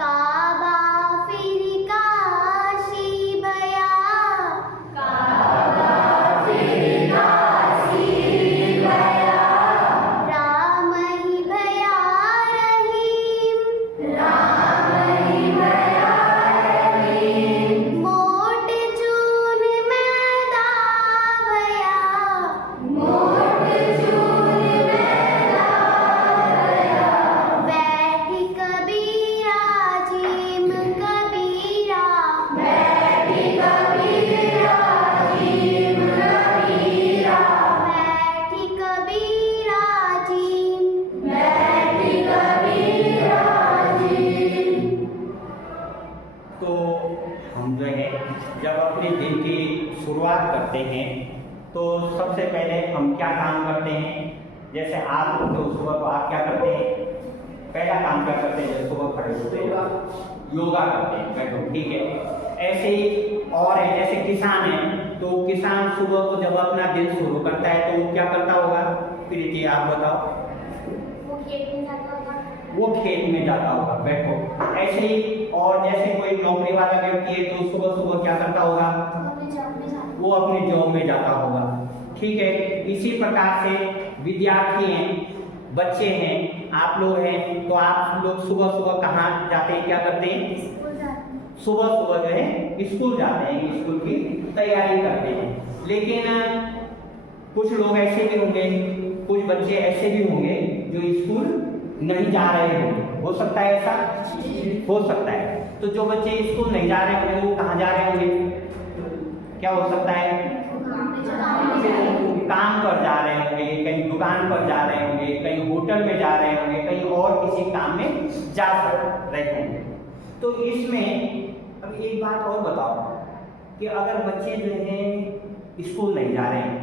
काबा फिर काशी भया, काबा फिर काशी भया, राम ही भया रहीम, राम ही भया रहीम, मोट चून मैदा भया, मोट चून मैदा भया, बैठी कबीरा जीम कबीरा, बैठी कबीरा जीम कबीरा, बैठी कबीरा जीम, बैठी कबीरा जीम। तो हम जो है जब अपने दिन की शुरुआत करते हैं तो सबसे पहले हम क्या काम करते हैं। जैसे आप तो सुबह को आप क्या करते हैं, पहला काम क्या करते हैं, सुबह खड़े होते हैं योगा करते हैं, बैठो ठीक है। ऐसे ही और है, जैसे किसान है तो किसान सुबह को जब अपना दिन शुरू करता है तो वो क्या करता होगा, प्रीति आप बताओ। वो खेत में जाता होगा, वो खेत में जाता होगा, बैठो। ऐसे ही और जैसे कोई नौकरी वाला व्यक्ति है तो सुबह सुबह क्या करता होगा, अपने जॉब में जाता वो अपने जॉब में जाता होगा, ठीक है। इसी प्रकार से विद्यार्थी हैं, बच्चे हैं, आप लोग हैं, तो आप लोग सुबह सुबह कहाँ जाते हैं, क्या करते हैं, स्कूल जाते हैं। सुबह सुबह जो है स्कूल जाते हैं, स्कूल की तैयारी करते हैं। लेकिन कुछ लोग ऐसे भी होंगे, कुछ बच्चे ऐसे भी होंगे जो स्कूल नहीं जा रहे होंगे, हो सकता है ऐसा, हो सकता है। तो जो बच्चे स्कूल नहीं जा रहे होंगे वो कहाँ जा रहे होंगे, क्या हो सकता है, काम पर जा रहे होंगे, कहीं दुकान पर जा रहे होंगे, कहीं होटल में जा रहे होंगे, कहीं और किसी काम में जा रहे होंगे। तो इसमें अब एक बात और बताओ कि अगर बच्चे जो हैं स्कूल नहीं जा रहे हैं,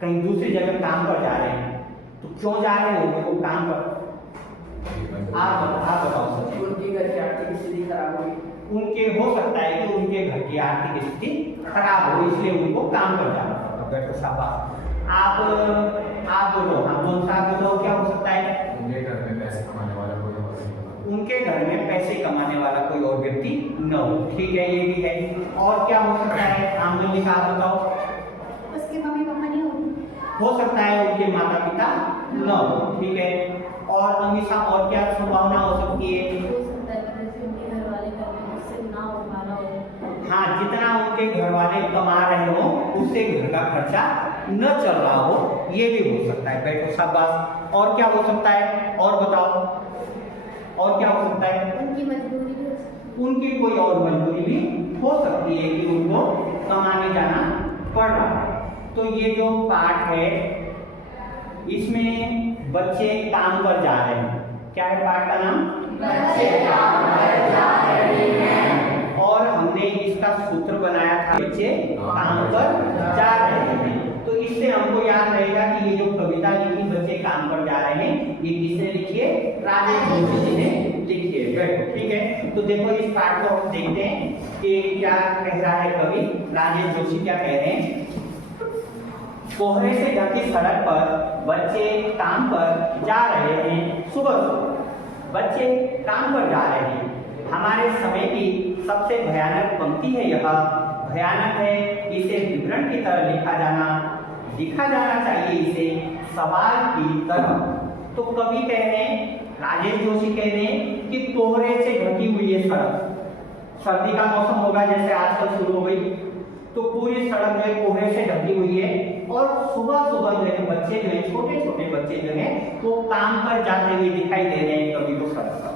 कहीं दूसरी जगह काम पर जा रहे हैं, तो क्यों जा रहे होंगे वो काम पर, आप बताओ सचिन। उनकी घर की आर्थिक स्थिति खराब हुई, उनके हो सकता है कि उनके घर की आर्थिक स्थिति खराब हो, इसलिए उनको काम पर जाना पड़ता। बैठो शाबाश। आप बोलो, हाँ कौन सा बताओ, क्या हो सकता है, उनके घर में पैसे कमाने वाला कोई और नहीं होता। उनके घर में पैसे कमाने वाला कोई और व्यक्ति न हो, ठीक है, ये भी है। और क्या हो सकता है, आमदनी का आप बताओ, उसके मम्मी पापा नहीं होंगे, हो सकता है उनके माता पिता न हो, ठीक है। और हमेशा और क्या संभावना हो सकती है, हो सकता है कि जैसे उनके घर वाले घर में उससे ना हो पा रहा हो, हाँ जितना उनके घर वाले कमा रहे हो उससे घर का खर्चा न चल रहा हो, ये भी हो सकता है। बैठो शाबाश। और क्या हो सकता है, और बताओ, और क्या हो सकता है, उनकी मजबूरी भी हो सकती है। उनकी कोई और मजबूरी भी हो सकती है कि उनको कमाने जाना पड़ रहा है। तो ये जो पाठ है इसमें बच्चे काम पर जा रहे हैं, क्या है पाठ का नाम, बच्चे काम पर जा रहे हैं। और हमने इसका सूत्र बनाया था, बच्चे काम पर जा रहे हैं। तो इससे हमको याद रहेगा कि ये जो कविता लिखी बच्चे काम पर जा रहे हैं, ये किसने लिखी है, राजेश जोशी जी ने लिखी है। बैठो ठीक है। तो देखो इस पाठ को हम देखते हैं कि क्या कह रहा है कवि राजेश जोशी, क्या कह रहे हैं। कोहरे से ढकी सड़क पर बच्चे काम पर जा रहे हैं, सुबह सुबह बच्चे काम पर जा रहे हैं। हमारे समय की सबसे भयानक पंक्ति है यह, भयानक है, इसे विवरण की तरह लिखा जाना चाहिए इसे सवाल की तरह। तो कवि कह रहे हैं, राजेश जोशी कह रहे हैं कि कोहरे से ढकी हुई है सड़क, सर्दी का मौसम होगा जैसे आजकल शुरू हो गई, तो पूरी सड़क जो है कोहरे से ढकी हुई है और सुबह सुबह जो है बच्चे जो है, छोटे छोटे बच्चे जो है वो काम पर जाते हुए दिखाई दे रहे हैं कवि को सड़क पर।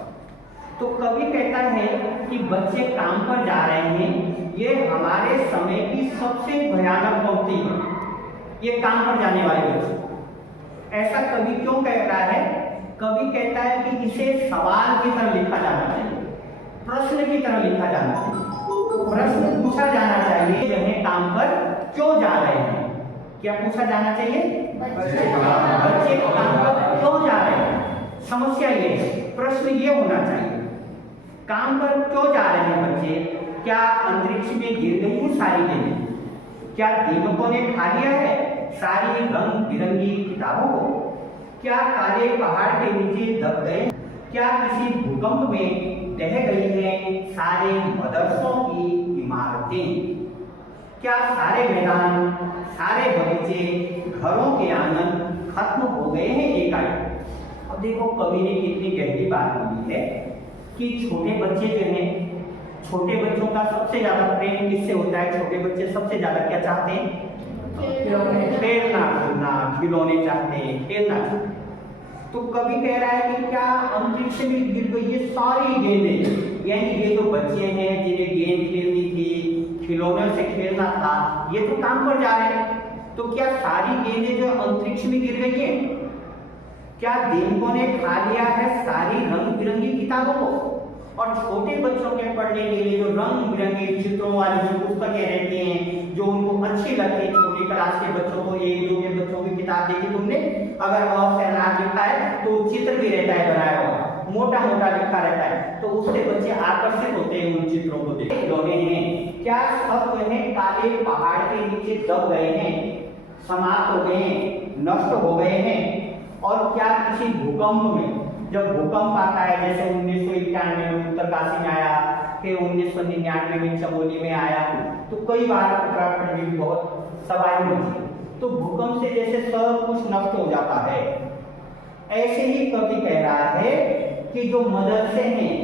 तो कवि कहता है कि बच्चे काम पर जा रहे हैं, ये हमारे समय की सबसे भयानक पंक्ति है, ये काम पर जाने वाले बच्चे। ऐसा कवि क्यों कह रहा है, कवि कहता है कि इसे सवाल की तरह लिखा जाना चाहिए, प्रश्न की तरह लिखा जाना चाहिए, प्रश्न पूछा जाना चाहिए, यह काम पर क्यों जा रहे हैं, क्या पूछा जाना चाहिए, बच्चे काम पर क्यों जा रहे हैं, समस्या ये है, प्रश्न ये होना चाहिए, काम पर क्यों जा रहे हैं बच्चे, क्या अंतरिक्ष में गिर गई है सारी किताबें, क्या दीपकों ने खा लिया है सारी रंग बिरंगी किताबों को, क्या काले पहाड़ के नीचे दब गए क्या किसी भूकंप में ढह गई हैं सारे मदरसों की इमारतें? क्या सारे मैदान, सारे बगीचे, घरों के आंगन खत्म हो गए हैं एकाएक? अब देखो कवि ने कितनी गहरी बात बोली है कि छोटे बच्चे जो हैं, छोटे बच्चों का सबसे ज्यादा प्रेम किससे होता है? छोटे बच्चे सबसे ज्यादा क्या चाहते हैं? खेलना कूदना, खिलौने चाहते हैं, खेलना चाहते हैं। तो कवि कह रहा है कि क्या अंतरिक्ष में गिर गई ये सारी गेंदें, यानी ये जो बच्चे हैं जिन्हें गेंद खेलनी थी, खिलौनों से खेलना था, ये तो काम पर जा रहे हैं। तो क्या सारी गेंदें जो अंतरिक्ष में गिर गई है? क्या देवों ने खा लिया है सारी रंग बिरंगी किताबों को? और छोटे बच्चों के पढ़ने के लिए जो रंग बिरंगे चित्रों वाली जो पुस्तकें रहती हैं, जो उनको अच्छी लगती है, छोटी क्लास के बच्चों को, 1-2 के बच्चों की किताब देखी तुमने? अगर और सैलाब लिखा है तो चित्र भी रहता है बनाया हुआ, मोटा मोटा लिखा रहता है, तो उससे बच्चे आकर्षित होते हैं उन चित्रों को देख। खिलौने हैं, क्या सब जो है काले पहाड़ के नीचे दब गए हैं, समाप्त हो गए हैं, नष्ट हो गए हैं? और क्या किसी भूकंप में, जब भूकंप आता है जैसे 1991 में उत्तरकाशी में आया, फिर 1999 में चमोली में आया, तो कई बार उत्तराखंड में भी बहुत सवाई मची, तो भूकंप से जैसे सब कुछ नष्ट हो जाता है, ऐसे ही कवि कह रहा है कि जो मदरसे हैं,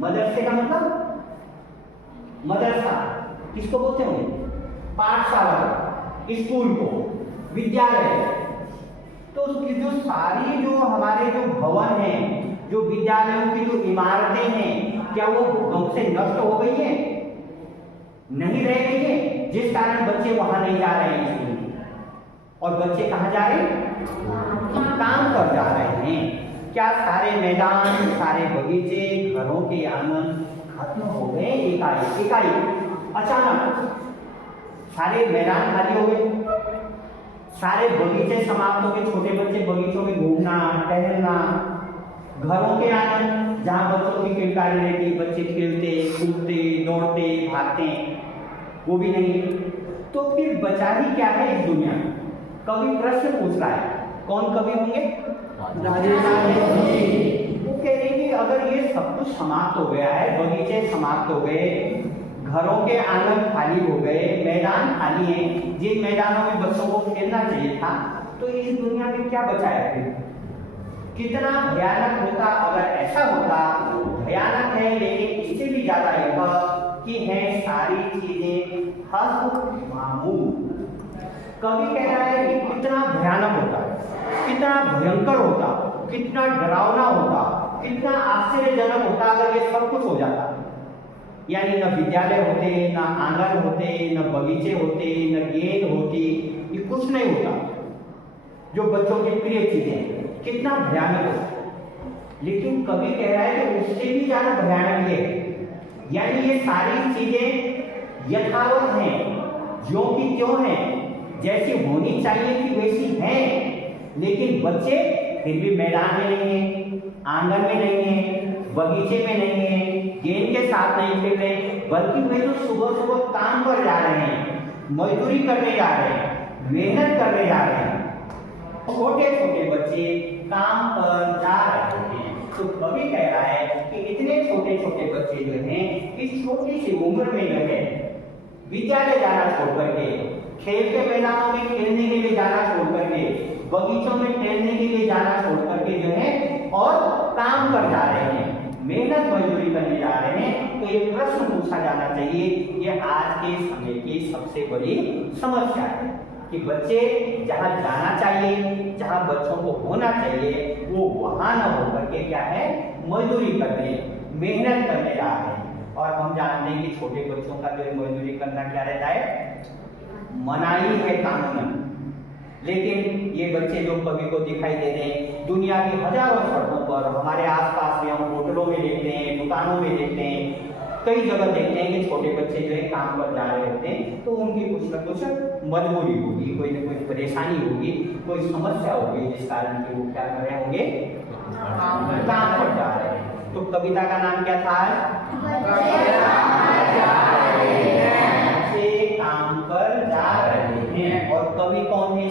मदरसे का मतलब मदरसा किसको बोलते होंगे? पाठशाला, स्कूल को, विद्यालय। तो उसकी जो सारी जो हमारे जो भवन हैं, जो विद्यालयों की जो इमारतें हैं, क्या वो भूकंप से नष्ट हो गई है? नहीं रह गई है, जिस कारण बच्चे वहां नहीं जा रहे हैं स्कूल। और बच्चे कहाँ जा रहे हैं? काम पर जा रहे हैं। क्या सारे मैदान, सारे बगीचे, घरों के आंगन खत्म हो गए एकाएक? अचानक सारे मैदान खाली हो गए, सारे बगीचे समाप्त हो गए, छोटे बच्चे बगीचों में घूमना, टहलना, घरों के आंगन जहाँ बच्चों की किलकारी रहती, बच्चे खेलते, कूदते, दौड़ते, भागते, वो भी नहीं। तो फिर बचा ही क्या है इस दुनिया में? कवि प्रश्न पूछ रहा है। कौन कवि होंगे? राजेश जी। वो कह रहे हैं कि अगर ये सब कुछ समाप्त हो गया है, बगीचे समाप्त हो गए, घरों के आंगन खाली हो गए, मैदान खाली हैं, जिन मैदानों में बच्चों को खेलना चाहिए था, तो इस दुनिया में क्या बचा है फिर? कितना भयानक होता अगर ऐसा होता। भयानक है, लेकिन इससे भी ज्यादा यह कि है सारी चीजें हस्त मामूल। कवि कह रहा है कि कितना भयानक होता, कितना भयंकर होता, कितना डरावना होता, कितना आश्चर्यजनक होता अगर ये सब कुछ हो जाता। यानी न विद्यालय होते, न आंगन होते, न बगीचे होते, न गेंद होती, ये कुछ नहीं होता जो बच्चों की प्रिय चीजें, कितना भयानक होता। लेकिन कवि कह रहा है कि उससे भी ज्यादा भयानक है, यानी ये सारी चीजें यथावत हैं, ज्यों की त्यों हैं, जैसी होनी चाहिए थी वैसी हैं, लेकिन बच्चे फिर भी मैदान में नहीं है, आंगन में नहीं है, बगीचे में नहीं है, गेंद के साथ नहीं खेल रहे, बल्कि वे तो सुबह सुबह काम पर जा रहे हैं, मजदूरी करने जा रहे हैं, मेहनत करने जा रहे हैं। छोटे छोटे बच्चे काम पर जा रहे हैं। तो कवि कह रहा है कि इतने छोटे छोटे बच्चे जो हैं, इस छोटी सी उम्र में जो है विद्यालय जाना छोड़ करके, खेल के मैदानों में खेलने के लिए जाना छोड़ करके, बगीचों में टहलने के लिए जाना छोड़ करके जो है और काम कर जा रहे हैं, मेहनत मजदूरी करने जा रहे हैं। तो ये प्रश्न पूछा जाना चाहिए, ये आज के समय की सबसे बड़ी समस्या है कि बच्चे जहाँ जाना चाहिए, जहाँ बच्चों को होना चाहिए, वो वहां न होकर के क्या है, मजदूरी करने, मेहनत करने जा रहे हैं। और हम जानते हैं कि छोटे बच्चों का जो मजदूरी करना क्या रहता है, मनाही है कानूनन। लेकिन ये बच्चे जो कवि को दिखाई देते हैं दुनिया की हजारों सड़कों पर, हमारे आसपास में हम होटलों में देखते हैं, दुकानों में देखते हैं, कई जगह देखते हैं कि छोटे बच्चे जो है काम पर जा रहे होते हैं, तो उनकी कुछ न कुछ मजबूरी होगी, कोई न कोई परेशानी होगी, कोई समस्या होगी, जिस कारण कि वो क्या कर रहे होंगे, काम पर जा रहे हैं। तो कविता का नाम क्या था?